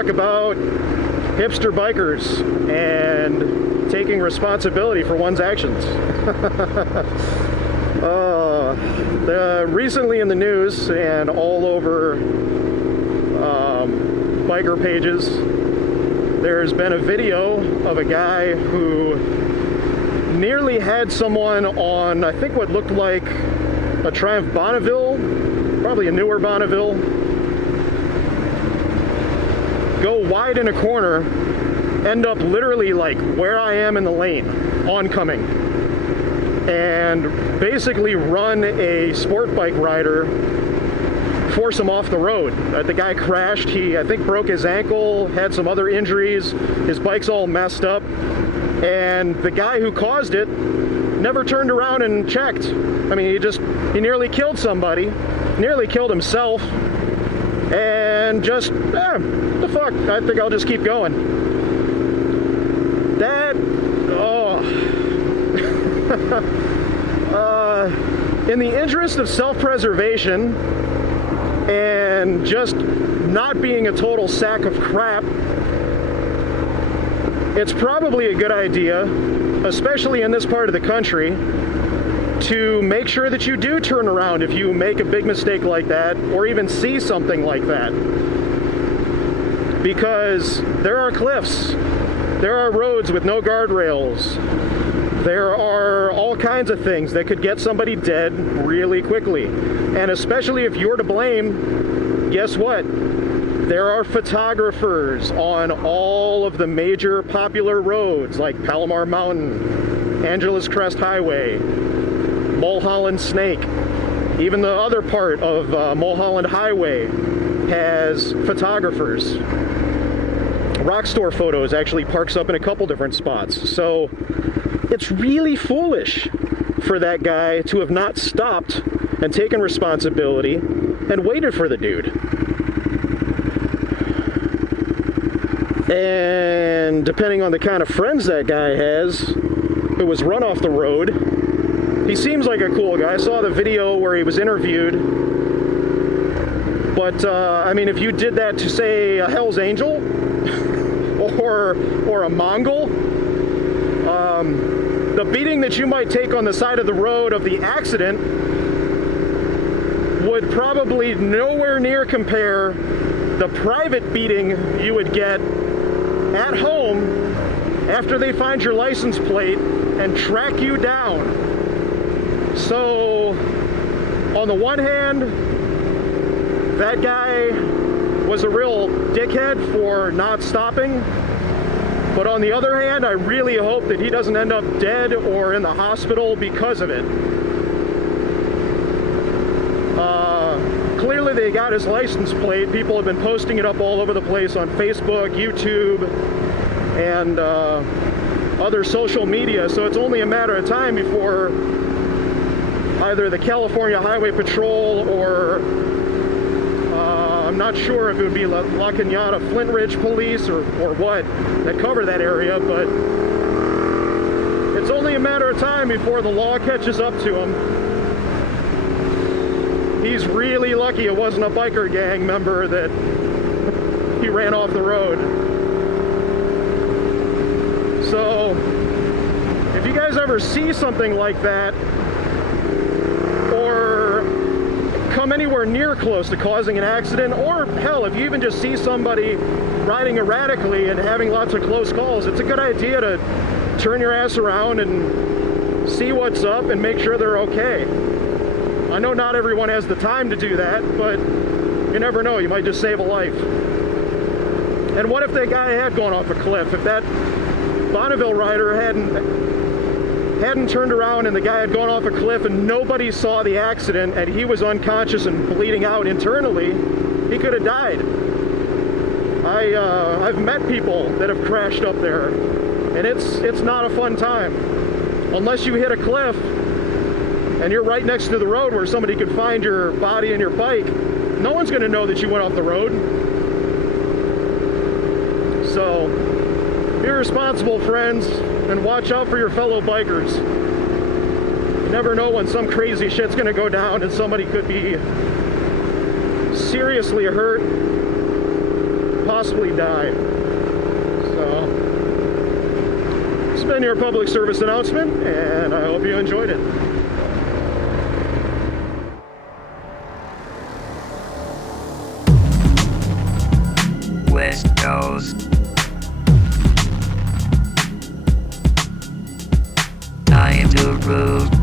talk about hipster bikers and taking responsibility for one's actions. Recently in the news and all over biker pages, there's been a video of a guy who nearly had someone on, I think, what looked like a Triumph Bonneville, probably a newer Bonneville, go wide in a corner, end up literally like where I am in the lane, oncoming, and basically run a sport bike rider, force him off the road. The guy crashed. He, I think, broke his ankle, had some other injuries. His bike's all messed up. And the guy who caused it never turned around and checked. I mean, he nearly killed somebody, nearly killed himself, and just, the fuck, I think I'll just keep going. That, in the interest of self-preservation and just not being a total sack of crap, it's probably a good idea, especially in this part of the country, to make sure that you do turn around if you make a big mistake like that, or even see something like that. Because there are cliffs, there are roads with no guardrails, there are all kinds of things that could get somebody dead really quickly. And especially if you're to blame, guess what? There are photographers on all of the major popular roads like Palomar Mountain, Angeles Crest Highway, Mulholland Snake. Even the other part of Mulholland Highway has photographers. Rock Store Photos actually parks up in a couple different spots. So it's really foolish for that guy to have not stopped and taken responsibility and waited for the dude. And depending on the kind of friends that guy has, who was run off the road, he seems like a cool guy. I saw the video where he was interviewed. But, I mean, if you did that to, say, a Hell's Angel or a Mongol, the beating that you might take on the side of the road of the accident would probably nowhere near compare the private beating you would get at home after they find your license plate and track you down. So, on the one hand, that guy was a real dickhead for not stopping. But on the other hand, I really hope that he doesn't end up dead or in the hospital because of it. Clearly they got his license plate. People have been posting it up all over the place on Facebook, YouTube, and other social media. So it's only a matter of time before either the California Highway Patrol or I'm not sure if it would be La Cañada Flint Ridge Police or what that cover that area, but it's only a matter of time before the law catches up to him. He's really lucky it wasn't a biker gang member that he ran off the road. So, if you guys ever see something like that, or come anywhere near close to causing an accident, or hell, if you even just see somebody riding erratically and having lots of close calls, it's a good idea to turn your ass around and see what's up and make sure they're okay. I know not everyone has the time to do that, but you never know, you might just save a life. And what if that guy had gone off a cliff? If that Bonneville rider hadn't turned around and the guy had gone off a cliff and nobody saw the accident and he was unconscious and bleeding out internally, he could have died. I've met people that have crashed up there, and it's not a fun time. Unless you hit a cliff and you're right next to the road where somebody could find your body and your bike, no one's going to know that you went off the road. So, be responsible, friends, and watch out for your fellow bikers. You never know when some crazy shit's going to go down and somebody could be seriously hurt, possibly die. So, it's been your public service announcement, and I hope you enjoyed it. West Coast. Time to root.